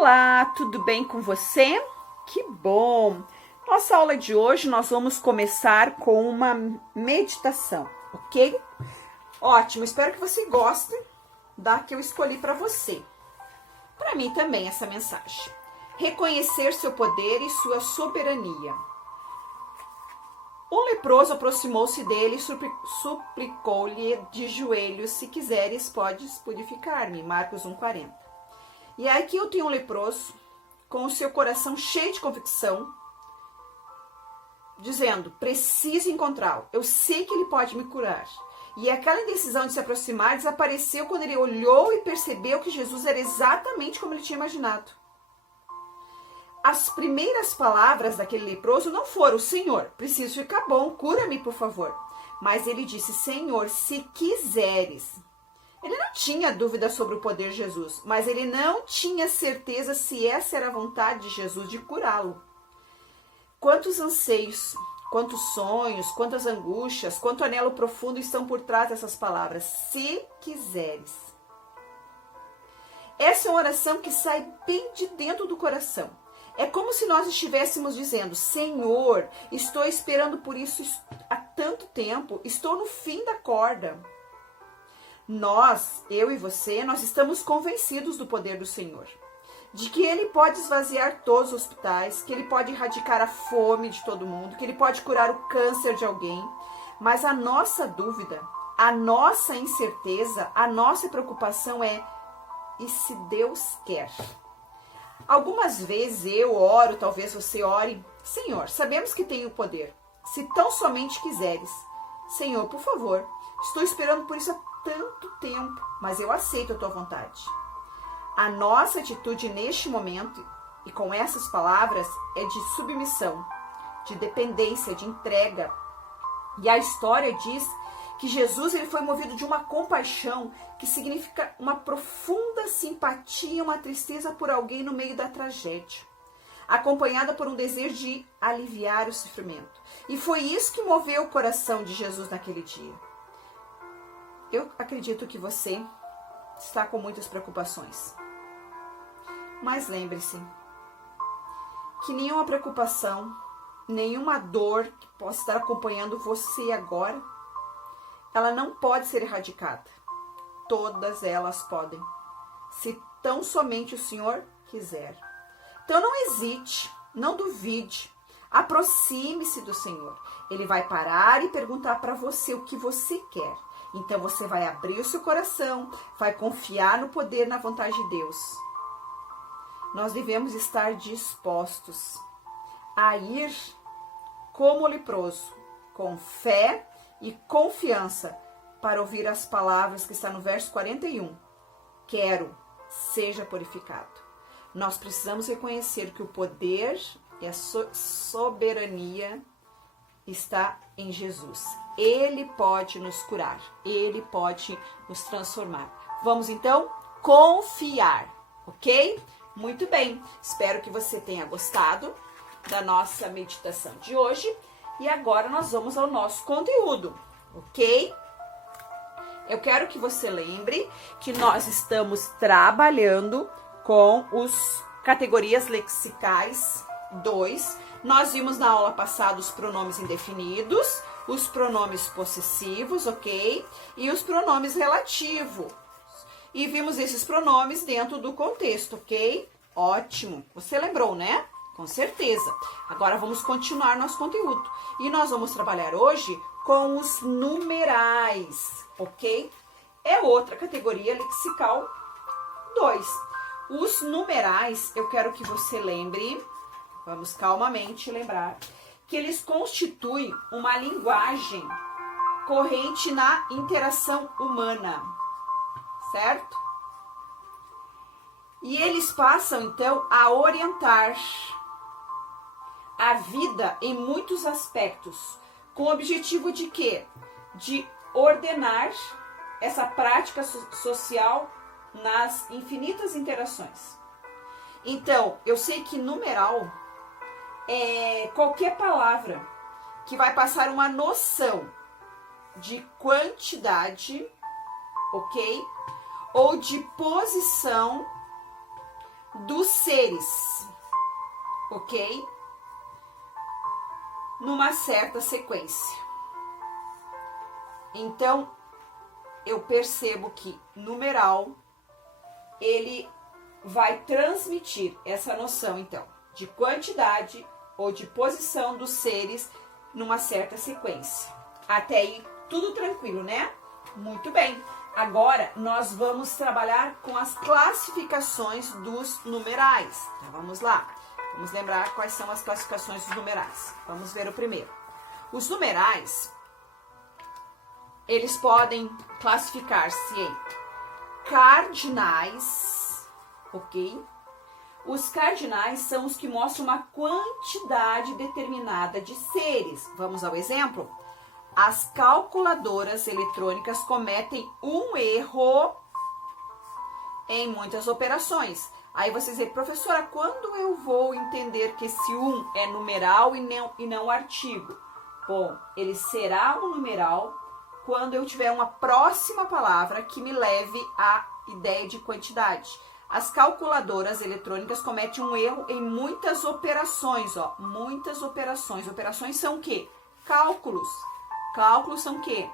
Olá, tudo bem com você? Que bom! Nossa aula de hoje nós vamos começar com uma meditação, ok? Ótimo, espero que você goste da que eu escolhi para você. Para mim também essa mensagem. Reconhecer seu poder e sua soberania. Um leproso aproximou-se dele e suplicou-lhe de joelhos: se quiseres, podes purificar-me. Marcos 1,40. E aqui eu tenho um leproso com o seu coração cheio de convicção, dizendo: preciso encontrá-lo, eu sei que ele pode me curar. E aquela indecisão de se aproximar desapareceu quando ele olhou e percebeu que Jesus era exatamente como ele tinha imaginado. As primeiras palavras daquele leproso não foram: Senhor, preciso ficar bom, cura-me, por favor. Mas ele disse: Senhor, se quiseres. Ele não tinha dúvida sobre o poder de Jesus, mas ele não tinha certeza se essa era a vontade de Jesus de curá-lo. Quantos anseios, quantos sonhos, quantas angústias, quanto anelo profundo estão por trás dessas palavras: se quiseres. Essa é uma oração que sai bem de dentro do coração. É como se nós estivéssemos dizendo: Senhor, estou esperando por isso há tanto tempo, estou no fim da corda. Nós, eu e você, nós estamos convencidos do poder do Senhor. De que Ele pode esvaziar todos os hospitais, que Ele pode erradicar a fome de todo mundo, que Ele pode curar o câncer de alguém. Mas a nossa dúvida, a nossa incerteza, a nossa preocupação é: e se Deus quer? Algumas vezes eu oro, talvez você ore: Senhor, sabemos que tem o poder, se tão somente quiseres. Senhor, por favor, estou esperando por isso há tanto tempo, mas eu aceito a tua vontade. A nossa atitude neste momento, e com essas palavras, é de submissão, de dependência, de entrega. E a história diz que Jesus ele foi movido de uma compaixão que significa uma profunda simpatia, uma tristeza por alguém no meio da tragédia, acompanhada por um desejo de aliviar o sofrimento. E foi isso que moveu o coração de Jesus naquele dia. Eu acredito que você está com muitas preocupações. Mas lembre-se que nenhuma preocupação, nenhuma dor que possa estar acompanhando você agora, ela não pode ser erradicada. Todas elas podem, se tão somente o Senhor quiser. Então não hesite, não duvide, aproxime-se do Senhor. Ele vai parar e perguntar para você o que você quer. Então você vai abrir o seu coração, vai confiar no poder, na vontade de Deus. Nós devemos estar dispostos a ir como o leproso, com fé e confiança, para ouvir as palavras que está no verso 41. Quero, seja purificado. Nós precisamos reconhecer que o poder e a soberania está em Jesus. Ele pode nos curar, Ele pode nos transformar. Vamos então confiar, ok? Muito bem, espero que você tenha gostado da nossa meditação de hoje. E agora nós vamos ao nosso conteúdo, ok? Eu quero que você lembre que nós estamos trabalhando com os categorias lexicais 2. Nós vimos na aula passada os pronomes indefinidos, os pronomes possessivos, ok? E os pronomes relativos. E vimos esses pronomes dentro do contexto, ok? Ótimo. Você lembrou, né? Com certeza. Agora vamos continuar nosso conteúdo. E nós vamos trabalhar hoje com os numerais, ok? É outra categoria lexical 2. Os numerais, eu quero que você lembre, vamos calmamente lembrar, que eles constituem uma linguagem corrente na interação humana, certo? E eles passam, então, a orientar a vida em muitos aspectos, com o objetivo de quê? De ordenar essa prática social nas infinitas interações. Então, eu sei que numeral é qualquer palavra que vai passar uma noção de quantidade, ok? Ou de posição dos seres, ok? Numa certa sequência. Então, eu percebo que numeral, ele vai transmitir essa noção, então, de quantidade ou de posição dos seres numa certa sequência. Até aí, tudo tranquilo, né? Muito bem. Agora, nós vamos trabalhar com as classificações dos numerais. Então, vamos lá. Vamos lembrar quais são as classificações dos numerais. Vamos ver o primeiro. Os numerais, eles podem classificar-se em cardinais, ok? Os cardinais são os que mostram uma quantidade determinada de seres. Vamos ao exemplo? As calculadoras eletrônicas cometem um erro em muitas operações. Aí você diz, professora, quando eu vou entender que esse 1 é numeral e não artigo? Bom, ele será um numeral quando eu tiver uma próxima palavra que me leve à ideia de quantidade. As calculadoras eletrônicas cometem um erro em muitas operações, ó. Muitas operações. Operações são o quê? Cálculos. Cálculos são o quê?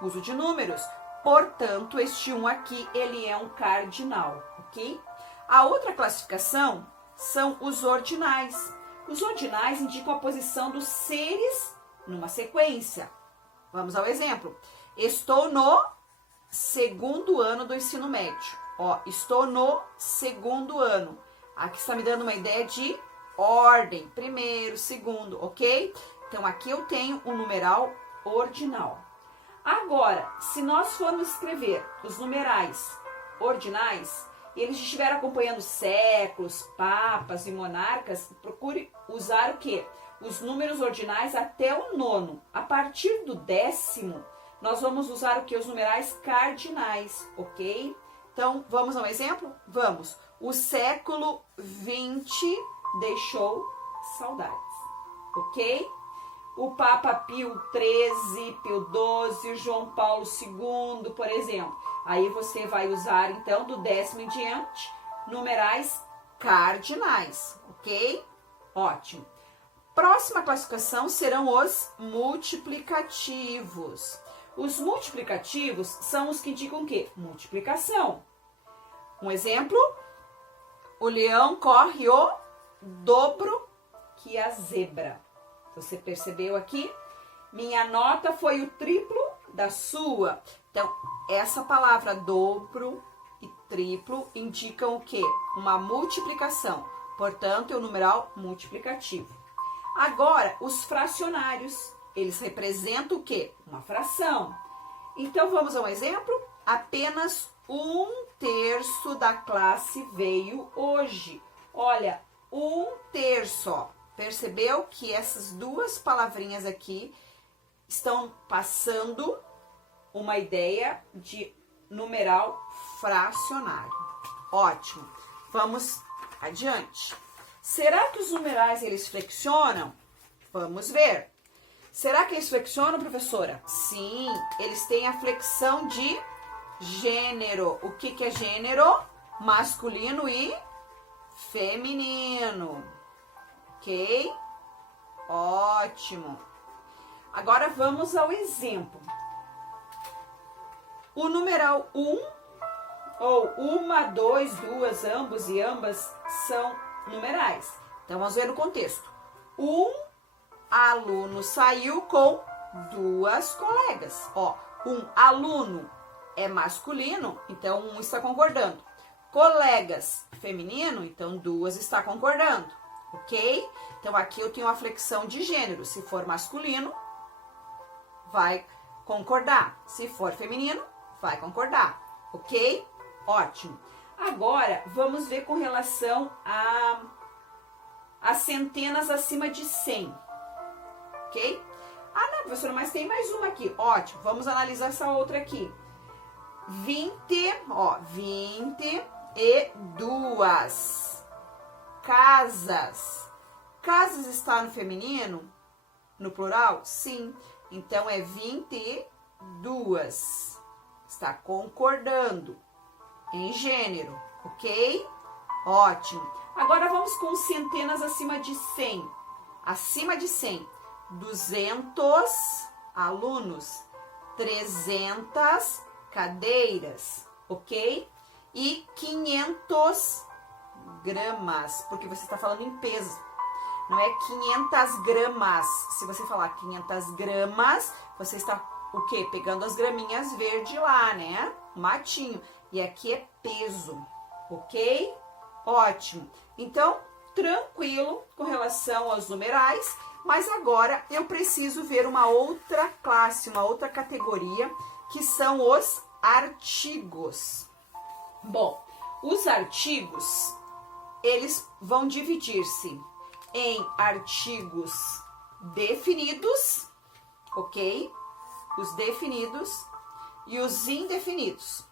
Uso de números. Portanto, este 1 aqui, ele é um cardinal, ok? A outra classificação são os ordinais. Os ordinais indicam a posição dos seres numa sequência. Vamos ao exemplo. Estou no segundo ano do ensino médio. Ó, estou no segundo ano. Aqui está me dando uma ideia de ordem. Primeiro, segundo, ok? Então, aqui eu tenho um numeral ordinal. Agora, se nós formos escrever os numerais ordinais, e eles estiverem acompanhando séculos, papas e monarcas, procure usar o quê? Os números ordinais até o 9º. A partir do 10º, nós vamos usar o quê? Os numerais cardinais, ok? Então, vamos a um exemplo? Vamos. O século XX deixou saudades, ok? O Papa Pio XIII, Pio XII, João Paulo II, por exemplo. Aí você vai usar, então, do 10º em diante, numerais cardinais, ok? Ótimo. Próxima classificação serão os multiplicativos. Os multiplicativos são os que indicam o quê? Multiplicação. Um exemplo, o leão corre o dobro que a zebra. Você percebeu aqui? Minha nota foi o triplo da sua. Então, essa palavra dobro e triplo indicam o quê? Uma multiplicação. Portanto, é o numeral multiplicativo. Agora, os fracionários, eles representam o quê? Uma fração. Então, vamos a um exemplo? Apenas 1/3 da classe veio hoje. Olha, 1/3, ó. Percebeu que essas duas palavrinhas aqui estão passando uma ideia de numeral fracionário. Ótimo. Vamos adiante. Será que os numerais, eles flexionam? Vamos ver. Será que eles flexionam, professora? Sim, eles têm a flexão de gênero. O que é gênero? Masculino e feminino. Ok? Ótimo. Agora vamos ao exemplo. O numeral 1, ou uma, dois, duas, ambos e ambas são numerais. Então, vamos ver o contexto. Um aluno saiu com duas colegas. Ó, um aluno é masculino, então um está concordando. Colegas, feminino, então duas está concordando. Ok? Então, aqui eu tenho a flexão de gênero. Se for masculino, vai concordar. Se for feminino, vai concordar. Ok? Ótimo. Agora, vamos ver com relação a centenas acima de 100. Ok? Ah, não, professora, mas tem mais uma aqui. Ótimo. Vamos analisar essa outra aqui. 22 casas. Casas está no feminino? No plural? Sim. Então, é 22. Está concordando em gênero, ok? Ótimo. Agora vamos com centenas acima de 100. Acima de 100. 200 alunos. 300 cadeiras, ok? E 500 gramas, porque você está falando em peso. Não é 500 gramas. Se você falar 500 gramas, você está o quê? Pegando as graminhas verdes lá, né? Matinho. E aqui é peso, ok? Ótimo. Então, tranquilo com relação aos numerais, mas agora eu preciso ver uma outra classe, uma outra categoria, que são os artigos. Bom, os artigos, eles vão dividir-se em artigos definidos, ok? Os definidos e os indefinidos.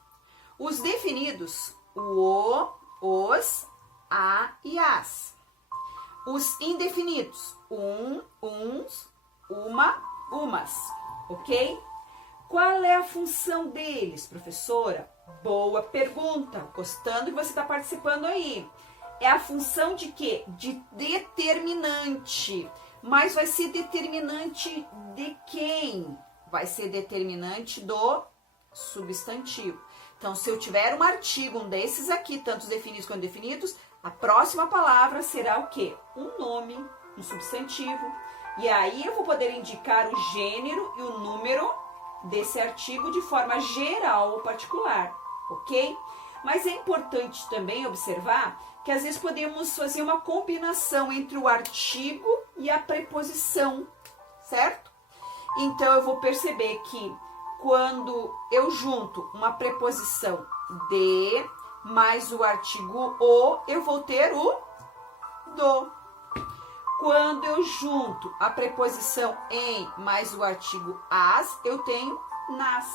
Os definidos, o, os, a e as. Os indefinidos, uns, uma, umas, ok? Qual é a função deles, professora? Boa pergunta, gostando que você está participando aí. É a função de quê? De determinante. Mas vai ser determinante de quem? Vai ser determinante do substantivo. Então, se eu tiver um artigo, um desses aqui, tanto definidos quanto indefinidos, a próxima palavra será o quê? Um nome, um substantivo. E aí eu vou poder indicar o gênero e o número desse artigo de forma geral ou particular, ok? Mas é importante também observar que às vezes podemos fazer uma combinação entre o artigo e a preposição, certo? Então eu vou perceber que quando eu junto uma preposição de mais o artigo o, eu vou ter o do. Quando eu junto a preposição em mais o artigo as, eu tenho nas,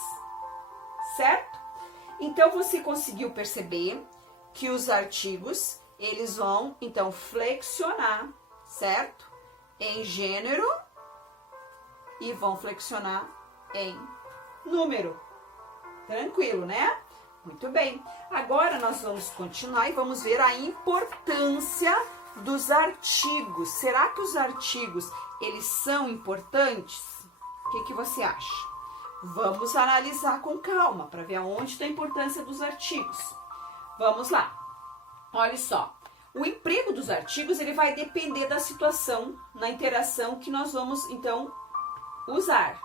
certo? Então, você conseguiu perceber que os artigos, eles vão, então, flexionar, certo? Em gênero e vão flexionar em número. Tranquilo, né? Muito bem. Agora, nós vamos continuar e vamos ver a importância dos artigos. Será que os artigos, eles são importantes? O que você acha? Vamos analisar com calma para ver aonde está a importância dos artigos. Vamos lá. Olha só. O emprego dos artigos, ele vai depender da situação na interação que nós vamos, então, usar,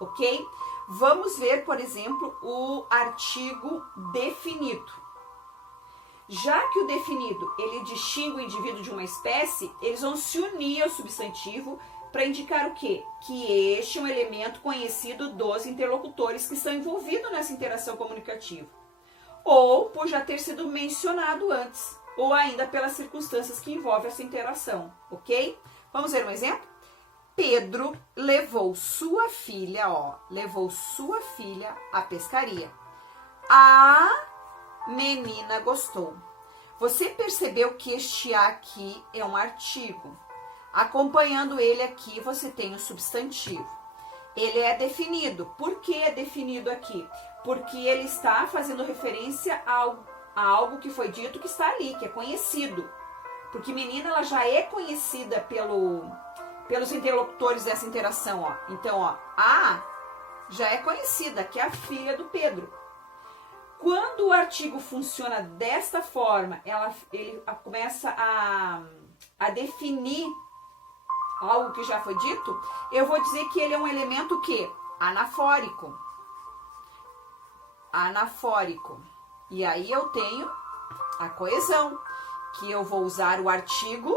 ok? Vamos ver, por exemplo, o artigo definido. Já que o definido, ele distingue o indivíduo de uma espécie, eles vão se unir ao substantivo para indicar o quê? Que este é um elemento conhecido dos interlocutores que estão envolvidos nessa interação comunicativa. Ou por já ter sido mencionado antes, ou ainda pelas circunstâncias que envolvem essa interação, ok? Vamos ver um exemplo? Pedro levou sua filha, levou sua filha à pescaria. A menina gostou. Você percebeu que este aqui é um artigo. Acompanhando ele aqui, você tem o substantivo. Ele é definido. Por que é definido aqui? Porque ele está fazendo referência a algo que foi dito que está ali, que é conhecido. Porque menina, ela já é conhecida pelos interlocutores dessa interação, Então, a já é conhecida, que é a filha do Pedro. Quando o artigo funciona desta forma, ele começa a definir algo que já foi dito, eu vou dizer que ele é um elemento que? Anafórico. Anafórico. E aí eu tenho a coesão, que eu vou usar o artigo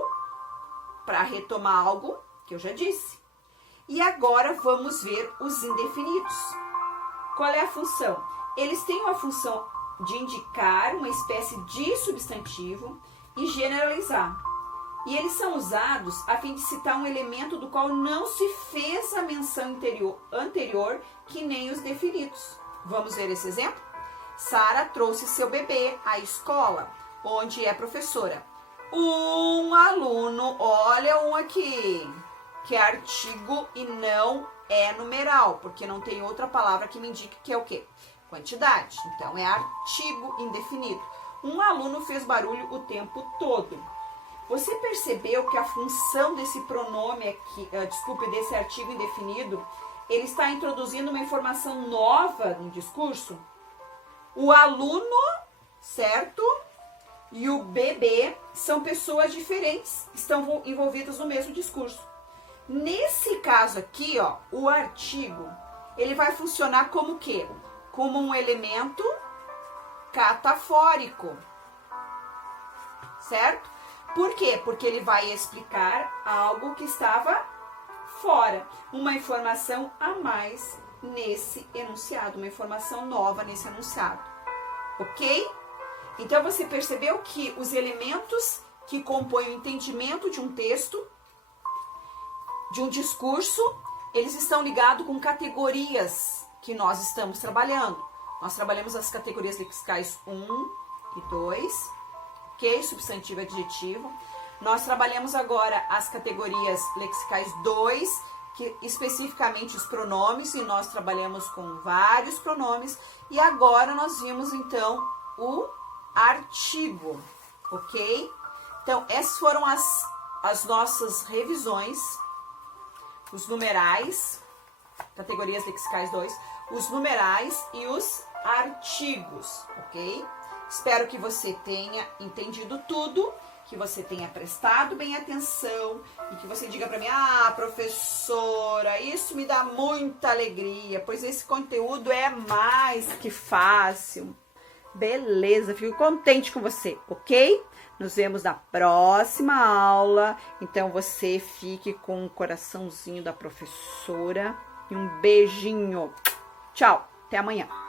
para retomar algo que eu já disse. E agora vamos ver os indefinidos. Qual é a função? Eles têm uma função de indicar uma espécie de substantivo e generalizar. E eles são usados a fim de citar um elemento do qual não se fez a menção anterior, que nem os definidos. Vamos ver esse exemplo? Sara trouxe seu bebê à escola, onde é professora. Um aluno, olha um aqui, que é artigo e não é numeral, porque não tem outra palavra que me indique que é o quê? Quantidade. Então, é artigo indefinido. Um aluno fez barulho o tempo todo. Você percebeu que a função desse pronome aqui, desse artigo indefinido, ele está introduzindo uma informação nova no discurso? O aluno, certo? E o bebê são pessoas diferentes, estão envolvidas no mesmo discurso. Nesse caso aqui, ó, o artigo, ele vai funcionar como o quê? Como um elemento catafórico, certo? Por quê? Porque ele vai explicar algo que estava fora, uma informação a mais nesse enunciado, uma informação nova nesse enunciado, ok? Então você percebeu que os elementos que compõem o entendimento de um texto, de um discurso, eles estão ligados com categorias que nós estamos trabalhando. Nós trabalhamos as categorias lexicais 1 e 2, ok? Substantivo e adjetivo. Nós trabalhamos agora as categorias lexicais 2, que especificamente os pronomes, e nós trabalhamos com vários pronomes. E agora nós vimos então o artigo, ok? Então, essas foram as nossas revisões, os numerais, categorias lexicais 2, os numerais e os artigos, ok? Espero que você tenha entendido tudo, que você tenha prestado bem atenção e que você diga para mim: ah, professora, isso me dá muita alegria, pois esse conteúdo é mais que fácil. Beleza, fico contente com você, ok? Nos vemos na próxima aula. Então você fique com o coraçãozinho da professora e um beijinho. Tchau, até amanhã.